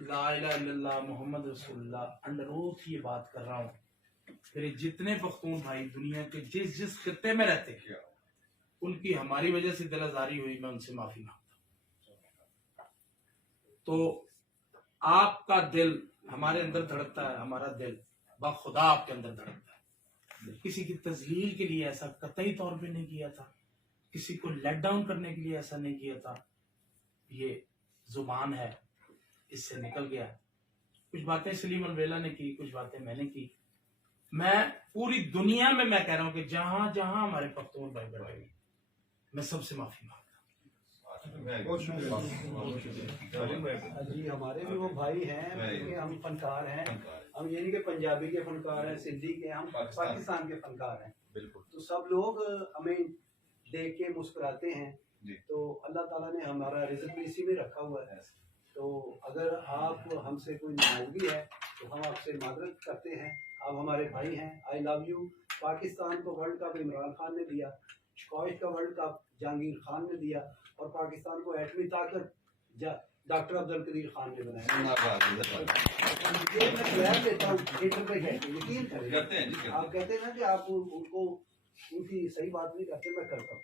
ला इलाहा इल्लल्लाह मोहम्मद रसूलुल्लाह अंडर ओथ ये बात कर रहा हूँ। मेरे जितने पख्तून भाई दुनिया के जिस जिस खित्ते में रहते हैं, उनकी हमारी वजह से दिल आजारी हुई, मैं उनसे माफी मांगता हूँ। तो आपका दिल हमारे अंदर धड़कता है, हमारा दिल बखुदा आपके अंदर धड़कता है। किसी की तजलील के लिए ऐसा कतई तौर पे नहीं किया था, किसी को लेट डाउन करने के लिए ऐसा नहीं किया था। ये जुबान है, इससे निकल गया। कुछ बातें सलीम अलवेला ने की, कुछ बातें मैंने की। मैं पूरी दुनिया में मैं कह रहा हूं कि जहां जहां हमारे पख्तून भाई बैठे, मैं सबसे माफी मांगता जी। हमारे भी वो भाई हैं, क्योंकि हम फनकार हैं। हम ये नहीं कि पंजाबी के फनकार हैं, सिंधी के, हम पाकिस्तान के फनकार हैं। तो सब लोग हमें देख के मुस्कुराते हैं। तो अल्लाह ताला ने हमारा रिज़्क़ इसी में रखा हुआ है। तो अगर आप हमसे कोई नाराजगी है तो हम आपसे माजरत करते हैं। आप हमारे भाई हैं। I love you. पाकिस्तान को वर्ल्ड कप इमरान खान ने दिया, स्क्वैश का वर्ल्ड कप जहांगीर खान ने दिया, और पाकिस्तान को एटमी ताकत डॉक्टर अब्दुल कदीर खान ने बनाया। ये मैं बयान देता हूँ, ट्विटर पे है, यकीन करें। आप कहते हैं ना कि आप उनको उनकी सही बात नहीं करते, मैं करता हूँ।